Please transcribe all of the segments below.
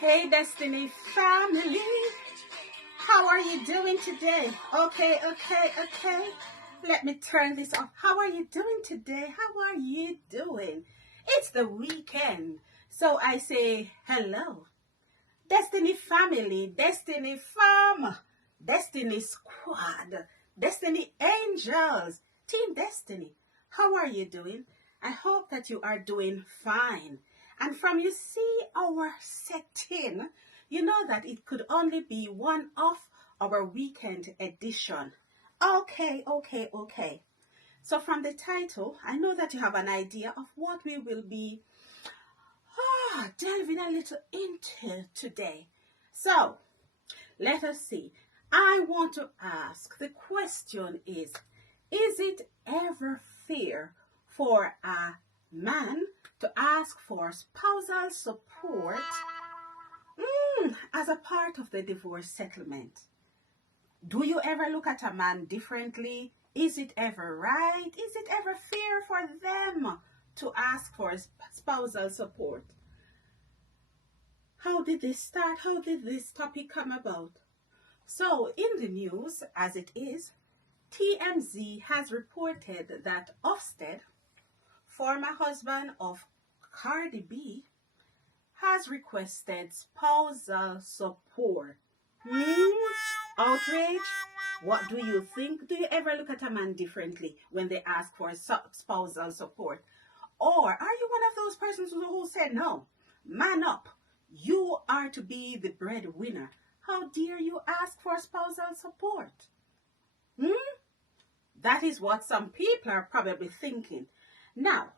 Hey, Destiny family. How are you doing today? Okay. Let me turn this off. How are you doing today? How are you doing? It's the weekend. So I say hello. Destiny family, Destiny fam, Destiny squad, Destiny angels, Team Destiny. How are you doing? I hope that you are doing fine. And from you see our setting, you know that it could only be one of our weekend edition. Okay. So from the title, I know that you have an idea of what we will be delving a little into today. So let us see. I want to ask, the question is it ever fair for a man to ask for spousal support as a part of the divorce settlement? Do you ever look at a man differently? Is it ever right? Is it ever fair for them to ask for spousal support? How did this start? How did this topic come about? So, in the news, as it is, TMZ has reported that Ofsted, former husband of cardiB, has requested spousal support. Outrage? What do you think? Do you ever look at a man differently when they ask for spousal support? Or are you one of those persons who said, no, man up, you are to be the breadwinner? How dare you ask for spousal support? That is what some people are probably thinking. Now,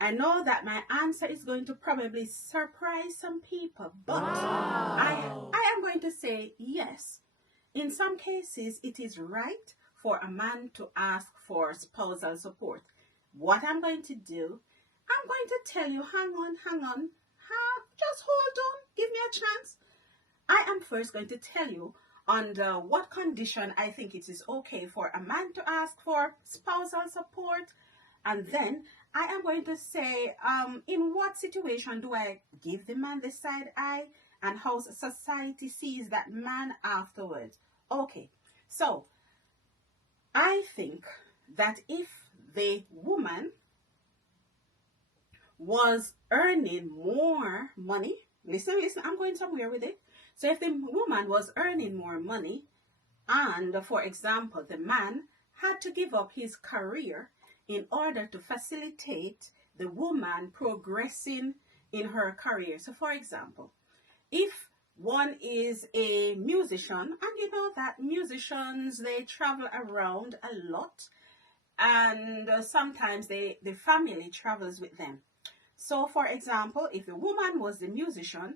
I know that my answer is going to probably surprise some people, but I am going to say yes. In some cases, it is right for a man to ask for spousal support. What I'm going to do, I'm going to tell you, hang on, just hold on, give me a chance. I am first going to tell you under what condition I think it is okay for a man to ask for spousal support. And then I am going to say, in what situation do I give the man the side eye and how society sees that man afterwards. Okay, so I think that if the woman was earning more money, listen, I'm going somewhere with it. So if the woman was earning more money and, for example, the man had to give up his career in order to facilitate the woman progressing in her career. So, for example, if one is a musician, and you know that musicians, they travel around a lot, and sometimes the family travels with them. So, for example, if the woman was the musician,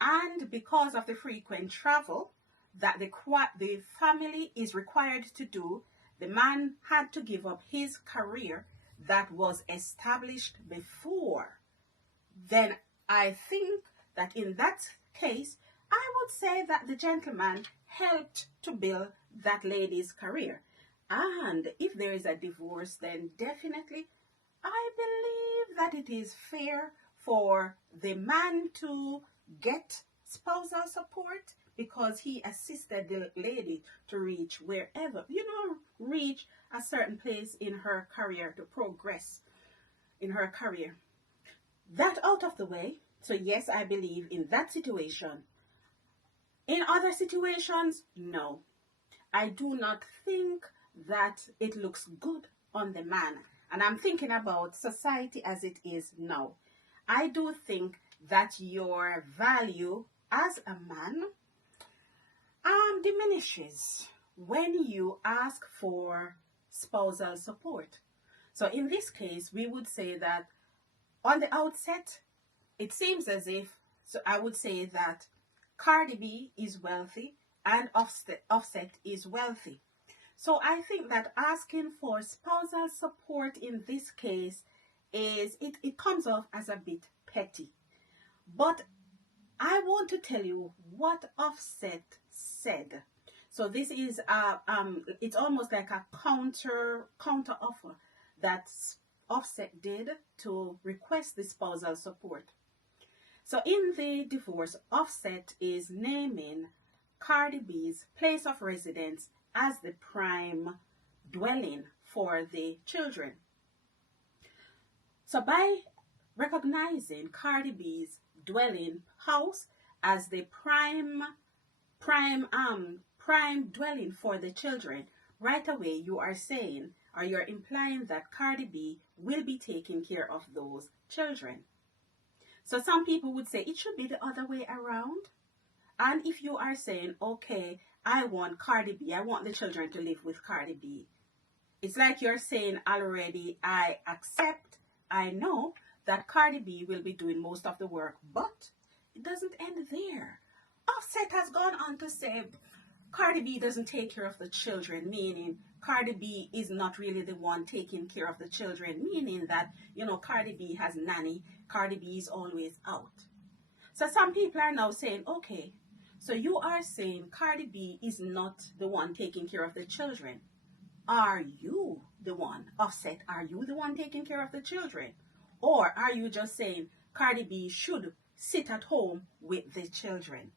and because of the frequent travel that the family is required to do, the man had to give up his career that was established before. Then I think that in that case, I would say that the gentleman helped to build that lady's career. And if there is a divorce, then definitely I believe that it is fair for the man to get spousal support because he assisted the lady to reach wherever, reach a certain place in her career, to progress in her career. That out of the way, so yes, I believe in that situation. In other situations, no. I do not think that it looks good on the man. And I'm thinking about society as it is now. I do think that your value as a man diminishes when you ask for spousal support. So in this case, we would say that on the outset, it seems as if, so I would say that cardiB is wealthy and Offset is wealthy. So I think that asking for spousal support in this case it comes off as a bit petty. But I want to tell you what Offset said. So this is it's almost like a counter offer that Offset did to request the spousal support. So in the divorce, Offset is naming cardiB's place of residence as the prime dwelling for the children. So by recognizing cardiB's dwelling house as the prime dwelling for the children, right away you are saying, or you're implying, that cardiB will be taking care of those children. So some people would say it should be the other way around. And if you are saying, okay, I want cardiB, I want the children to live with cardiB, it's like you're saying already, I accept, I know that cardiB will be doing most of the work, but it doesn't end there. Offset has gone on to say cardiB doesn't take care of the children, meaning cardiB is not really the one taking care of the children, meaning that, cardiB has nanny, cardiB is always out. So some people are now saying, okay, so you are saying cardiB is not the one taking care of the children. Are you the one, Offset, are you the one taking care of the children? Or are you just saying cardiB should sit at home with the children?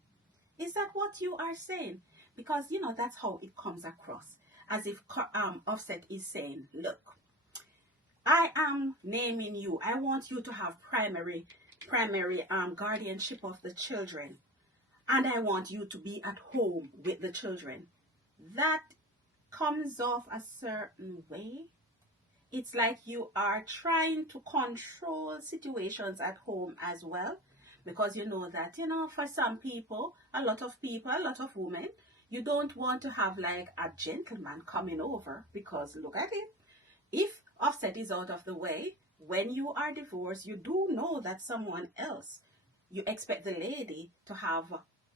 Is that what you are saying? Because, that's how it comes across. As if Offset is saying, look, I am naming you. I want you to have primary guardianship of the children. And I want you to be at home with the children. That comes off a certain way. It's like you are trying to control situations at home as well, because you know that, for some people, a lot of women, you don't want to have like a gentleman coming over, because look at it. If Offset is out of the way, when you are divorced, you do know that someone else, you expect the lady to have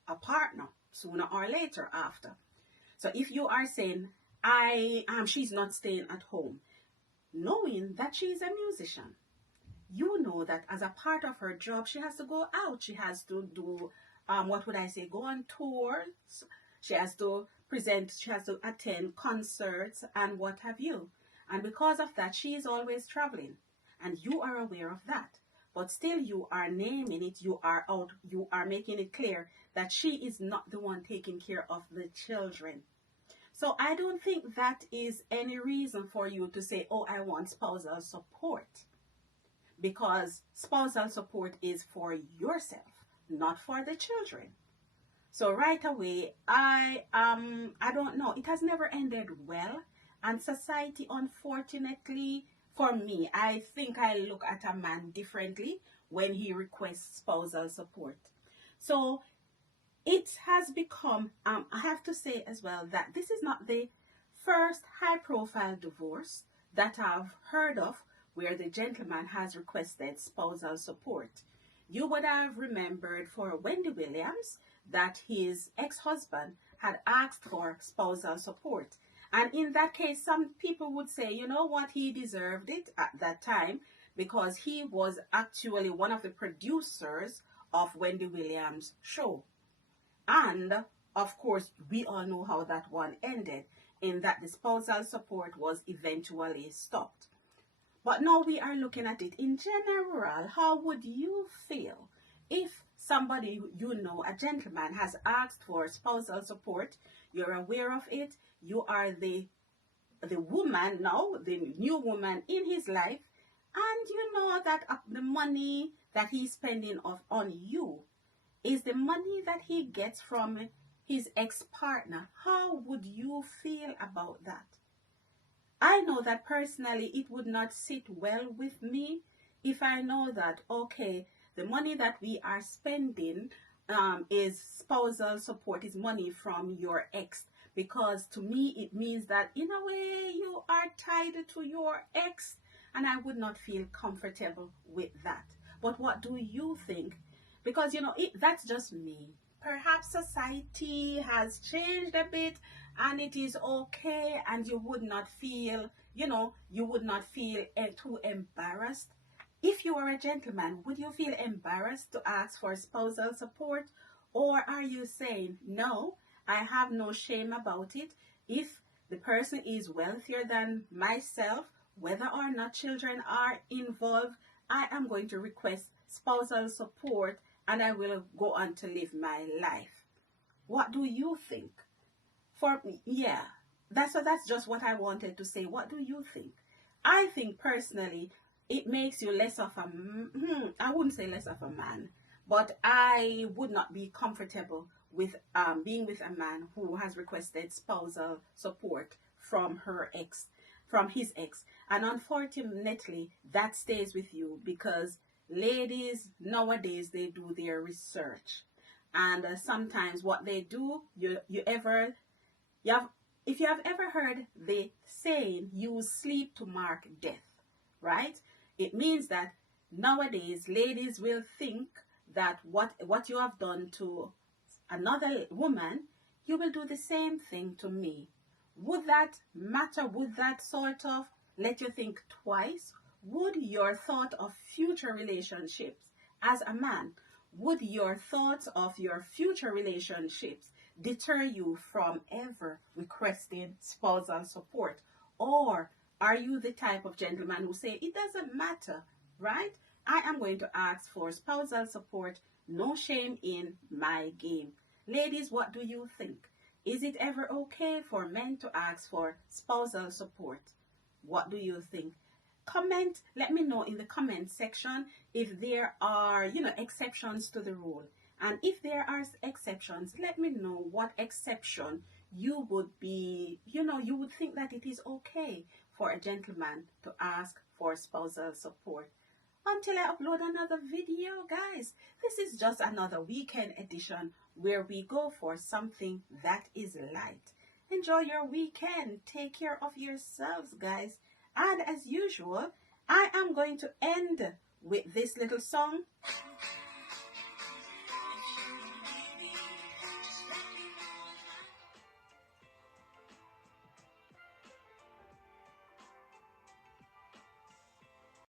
a partner sooner or later after. So if you are saying, she's not staying at home, knowing that she's a musician, you know that as a part of her job, she has to go out. She has to do, go on tours. She has to present, she has to attend concerts and what have you. And because of that, she is always traveling. And you are aware of that. But still you are naming it, you are making it clear that she is not the one taking care of the children. So I don't think that is any reason for you to say, oh, I want spousal support. Because spousal support is for yourself, not for the children. So right away, I don't know. It has never ended well. And society, unfortunately, for me, I think I look at a man differently when he requests spousal support. So it has become, I have to say as well, that this is not the first high-profile divorce that I've heard of where the gentleman has requested spousal support. You would have remembered for Wendy Williams that his ex-husband had asked for spousal support. And in that case, some people would say, you know what, he deserved it at that time because he was actually one of the producers of Wendy Williams' show. And, of course, we all know how that one ended, in that the spousal support was eventually stopped. But now we are looking at it in general. How would you feel if somebody, a gentleman, has asked for spousal support, you're aware of it, you are the woman now, the new woman in his life, and you know that the money that he's spending on you is the money that he gets from his ex-partner? How would you feel about that? I know that personally it would not sit well with me if I know that, okay, the money that we are spending is spousal support, is money from your ex. Because to me, it means that in a way you are tied to your ex, and I would not feel comfortable with that. But what do you think? Because, that's just me. Perhaps society has changed a bit and it is okay, and you would not feel, too embarrassed. If you are a gentleman, would you feel embarrassed to ask for spousal support? Or are you saying, no, I have no shame about it. If the person is wealthier than myself, whether or not children are involved, I am going to request spousal support and I will go on to live my life. What do you think? For me, yeah, that's just what I wanted to say. What do you think? I think personally, it makes you less of a, I wouldn't say less of a man, but I would not be comfortable with being with a man who has requested spousal support from his ex. And unfortunately, that stays with you because ladies nowadays, they do their research. And sometimes what they do, you have, if you have ever heard the saying, use sleep to mark death, right? It means that nowadays ladies will think that what you have done to another woman, you will do the same thing to me. Would that matter? Would that sort of let you think twice? Would your thought of future relationships as a man, would your thoughts of your future relationships deter you from ever requesting spousal support? Or are you the type of gentleman who say, it doesn't matter, right? I am going to ask for spousal support, no shame in my game. Ladies, what do you think? Is it ever okay for men to ask for spousal support? What do you think? Comment, let me know in the comment section if there are, exceptions to the rule. And if there are exceptions, let me know what exception you would be, you would think that it is okay for a gentleman to ask for spousal support. Until I upload another video, guys, this is just another weekend edition where we go for something that is light. Enjoy your weekend. Take care of yourselves, guys. And as usual, I am going to end with this little song.